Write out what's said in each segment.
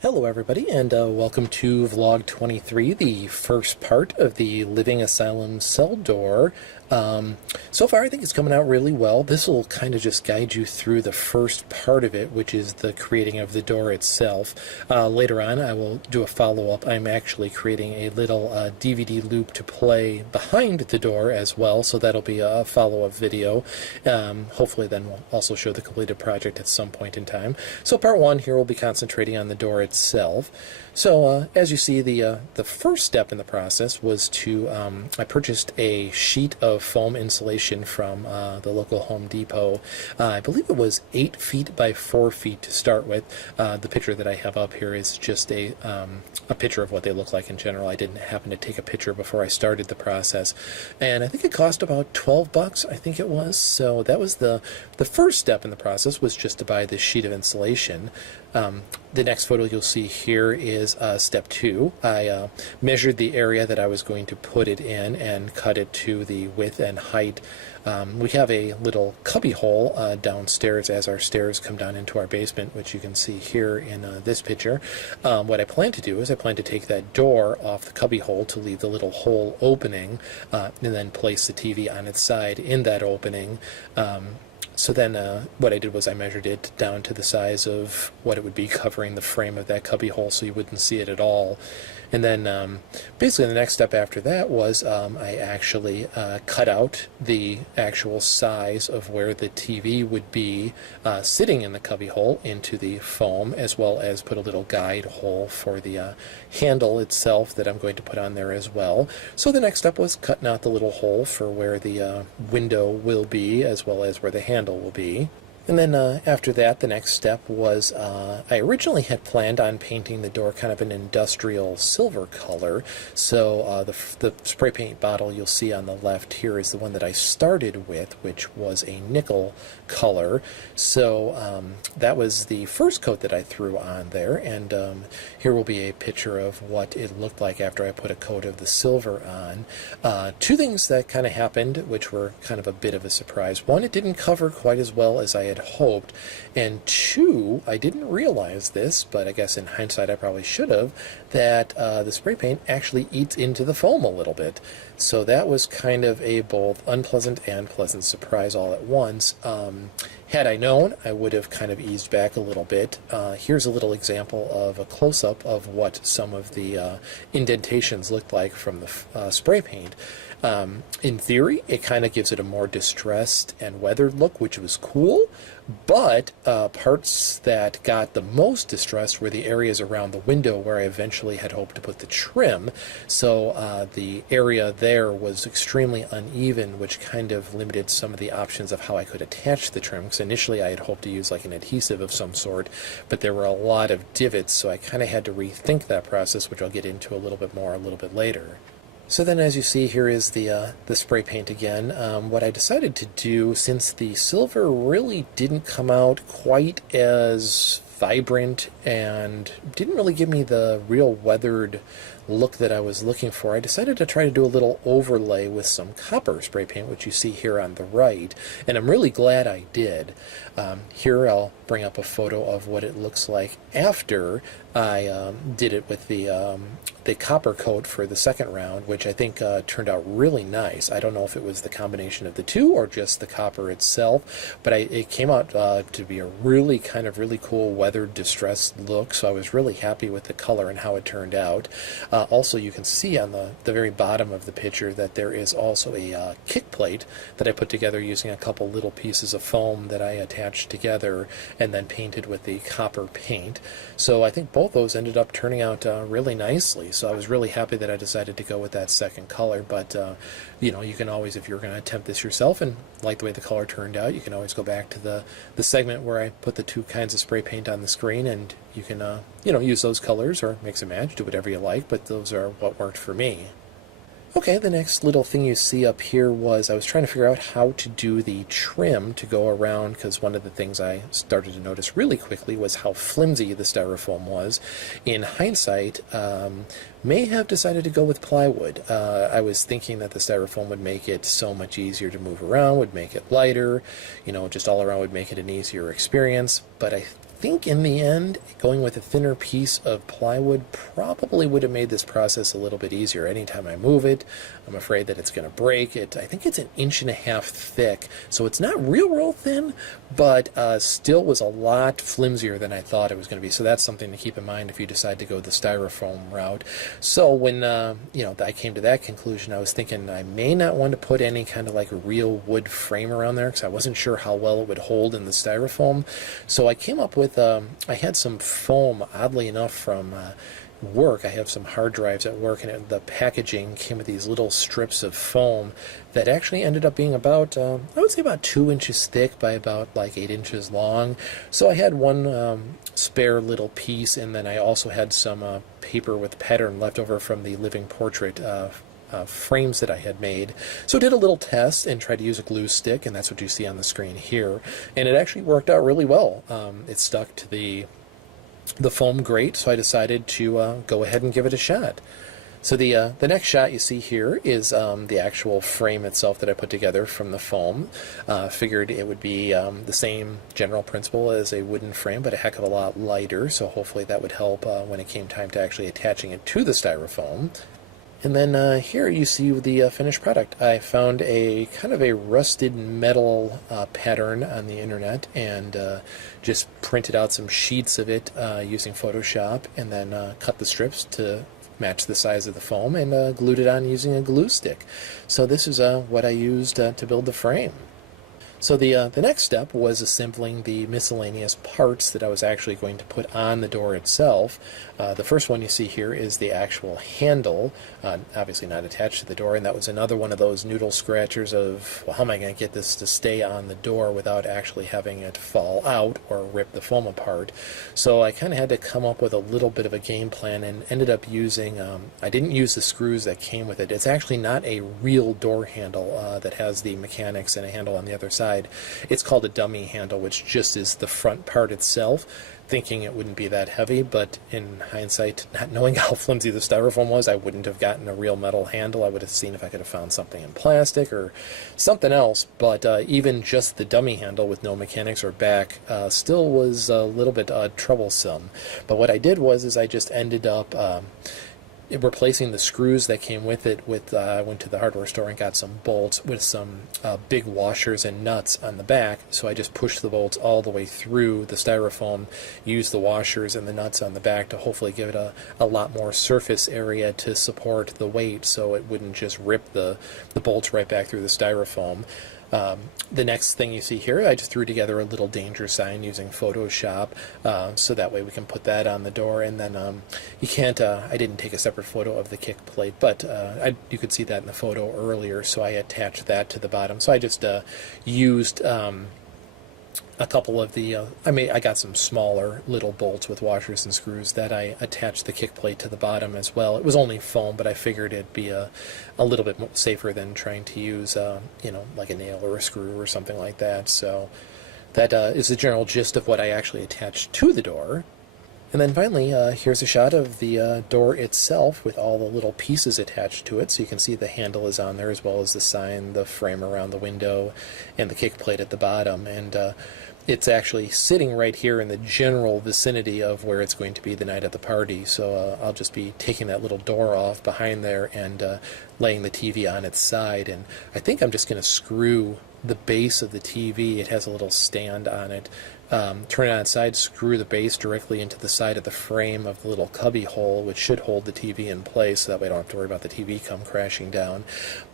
Hello everybody, and welcome to Vlog 23, the first part of the Living Asylum cell door. So far I think it's coming out really well. This will kind of just guide you through the first part of it, which is the creating of the door itself. Later on I will do a follow-up. I'm actually creating a little DVD loop to play behind the door as well, so that'll be a follow-up video. Hopefully then we'll also show the completed project at some point in time. So part one here will be concentrating on the door itself. So as you see, the first step in the process was to I purchased a sheet of foam insulation from the local Home Depot. I believe it was 8 feet by 4 feet to start with. The picture that I have up here is just a picture of what they look like in general. I didn't happen to take a picture before I started the process, and I think it cost about 12 bucks, I think it was. So that was the first step in the process, was just to buy this sheet of insulation. The next photo you'll see here is step two. I measured the area that I was going to put it in and cut it to the width and height. We have a little cubby hole downstairs as our stairs come down into our basement, which you can see here in this picture. What I plan to do is I plan to take that door off the cubby hole to leave the little hole opening, and then place the TV on its side in that opening. So then what I did was I measured it down to the size of what it would be covering the frame of that cubby hole, so you wouldn't see it at all. And then basically the next step after that was I actually cut out the actual size of where the TV would be sitting in the cubby hole into the foam, as well as put a little guide hole for the handle itself that I'm going to put on there as well. So the next step was cutting out the little hole for where the window will be, as well as where the handle will be. And then after that, the next step was I originally had planned on painting the door kind of an industrial silver color. So the spray paint bottle you'll see on the left here is the one that I started with, which was a nickel color. So that was the first coat that I threw on there. And here will be a picture of what it looked like after I put a coat of the silver on. Two things that kind of happened, which were kind of a bit of a surprise. One, it didn't cover quite as well as I had hoped, and two, I didn't realize this, but I guess in hindsight I probably should have, that the spray paint actually eats into the foam a little bit. So that was kind of a both unpleasant and pleasant surprise all at once. Had I known, I would have kind of eased back a little bit. Here's a little example of a close-up of what some of the indentations looked like from the spray paint. In theory, it kind of gives it a more distressed and weathered look, which was cool, but parts that got the most distressed were the areas around the window where I eventually had hoped to put the trim. So the area there was extremely uneven, which kind of limited some of the options of how I could attach the trim, because initially I had hoped to use like an adhesive of some sort, but there were a lot of divots, so I kind of had to rethink that process, which I'll get into a little bit more a little bit later. So then, as you see, here is the spray paint again. What I decided to do, since the silver really didn't come out quite as vibrant and didn't really give me the real weathered look that I was looking for, I decided to try to do a little overlay with some copper spray paint, which you see here on the right, and I'm really glad I did. Here I'll bring up a photo of what it looks like after I did it with the copper coat for the second round, which I think turned out really nice. I don't know if it was the combination of the two or just the copper itself, but it came out to be a really cool weathered distressed look, so I was really happy with the color and how it turned out. Also, you can see on the very bottom of the picture that there is also a kick plate that I put together using a couple little pieces of foam that I attached together and then painted with the copper paint. So I think both those ended up turning out really nicely. So I was really happy that I decided to go with that second color. But you know, you can always, if you're going to attempt this yourself and like the way the color turned out, you can always go back to the segment where I put the two kinds of spray paint on the screen, and you can you know, use those colors or mix and match, do whatever you like, but those are what worked for me. Okay, the next little thing you see up here was I was trying to figure out how to do the trim to go around, because one of the things I started to notice really quickly was how flimsy the styrofoam was. In hindsight, may have decided to go with plywood. I was thinking that the styrofoam would make it so much easier to move around, would make it lighter, you know, just all around would make it an easier experience, but I think in the end, going with a thinner piece of plywood probably would have made this process a little bit easier. Anytime I move it, I'm afraid that it's going to break. I think it's 1.5 inches thick, so it's not real thin, but still was a lot flimsier than I thought it was going to be. So that's something to keep in mind if you decide to go the styrofoam route. So when I came to that conclusion, I was thinking I may not want to put any kind of like a real wood frame around there because I wasn't sure how well it would hold in the styrofoam. So I came up with I had some foam, oddly enough, from work. I have some hard drives at work, and the packaging came with these little strips of foam that actually ended up being about, I would say about 2 inches thick by about like 8 inches long. So I had one spare little piece, and then I also had some paper with pattern left over from the living portrait frames that I had made. So I did a little test and tried to use a glue stick, and that's what you see on the screen here. And it actually worked out really well. It stuck to the foam great, so I decided to go ahead and give it a shot. So the next shot you see here is the actual frame itself that I put together from the foam. Figured it would be the same general principle as a wooden frame, but a heck of a lot lighter, so hopefully that would help when it came time to actually attaching it to the styrofoam. And then here you see the finished product. I found a kind of a rusted metal pattern on the internet and just printed out some sheets of it using Photoshop, and then cut the strips to match the size of the foam and glued it on using a glue stick. So this is what I used to build the frame. So the next step was assembling the miscellaneous parts that I was actually going to put on the door itself. The first one you see here is the actual handle, obviously not attached to the door, and that was another one of those noodle scratchers of, well, how am I going to get this to stay on the door without actually having it fall out or rip the foam apart. So I kind of had to come up with a little bit of a game plan and ended up using, I didn't use the screws that came with it. It's actually not a real door handle that has the mechanics and a handle on the other side. It's called a dummy handle, which just is the front part itself, thinking it wouldn't be that heavy, but in hindsight, not knowing how flimsy the styrofoam was, I wouldn't have gotten a real metal handle. I would have seen if I could have found something in plastic or something else, but even just the dummy handle with no mechanics or back still was a little bit troublesome. But what I did was I just ended up replacing the screws that came with it with I went to the hardware store and got some bolts with some big washers and nuts on the back. So I just pushed the bolts all the way through the styrofoam, used the washers and the nuts on the back to hopefully give it a lot more surface area to support the weight, so it wouldn't just rip the bolts right back through the styrofoam. The next thing you see here, I just threw together a little danger sign using Photoshop, so that way we can put that on the door. And then you can't, I didn't take a separate photo of the kick plate, but you could see that in the photo earlier, so I attached that to the bottom. So I just used a couple of the, I got some smaller little bolts with washers and screws that I attached the kick plate to the bottom as well. It was only foam, but I figured it'd be a little bit more safer than trying to use, like a nail or a screw or something like that. So that is the general gist of what I actually attached to the door. And then finally, here's a shot of the door itself with all the little pieces attached to it. So you can see the handle is on there, as well as the sign, the frame around the window, and the kick plate at the bottom. And it's actually sitting right here in the general vicinity of where it's going to be the night at the party. So I'll just be taking that little door off behind there and laying the TV on its side. And I think I'm just going to screw the base of the TV. It has a little stand on it. Turn it on its side, screw the base directly into the side of the frame of the little cubby hole, which should hold the TV in place, so that way I don't have to worry about the TV come crashing down.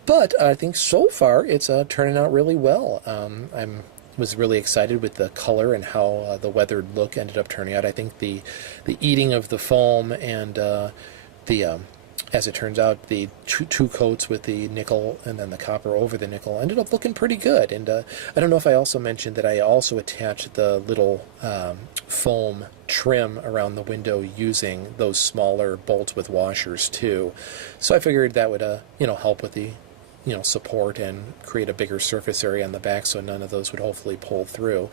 But I think so far it's turning out really well. Was really excited with the color and how the weathered look ended up turning out. I think the eating of the foam and as it turns out, the two coats with the nickel and then the copper over the nickel ended up looking pretty good. And I don't know if I also mentioned that I also attached the little foam trim around the window using those smaller bolts with washers too. So I figured that would help with the support and create a bigger surface area on the back, so none of those would hopefully pull through.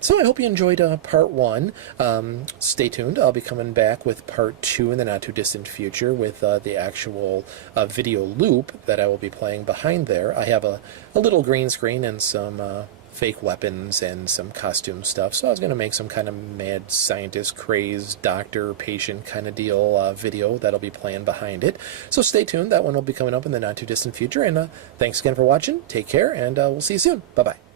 So I hope you enjoyed part one. Stay tuned. I'll be coming back with part two in the not too distant future with the actual video loop that I will be playing behind there. I have a little green screen and some fake weapons and some costume stuff. So I was going to make some kind of mad scientist, crazed doctor, patient kind of deal video that'll be playing behind it. So stay tuned. That one will be coming up in the not too distant future. And thanks again for watching. Take care, and we'll see you soon. Bye-bye.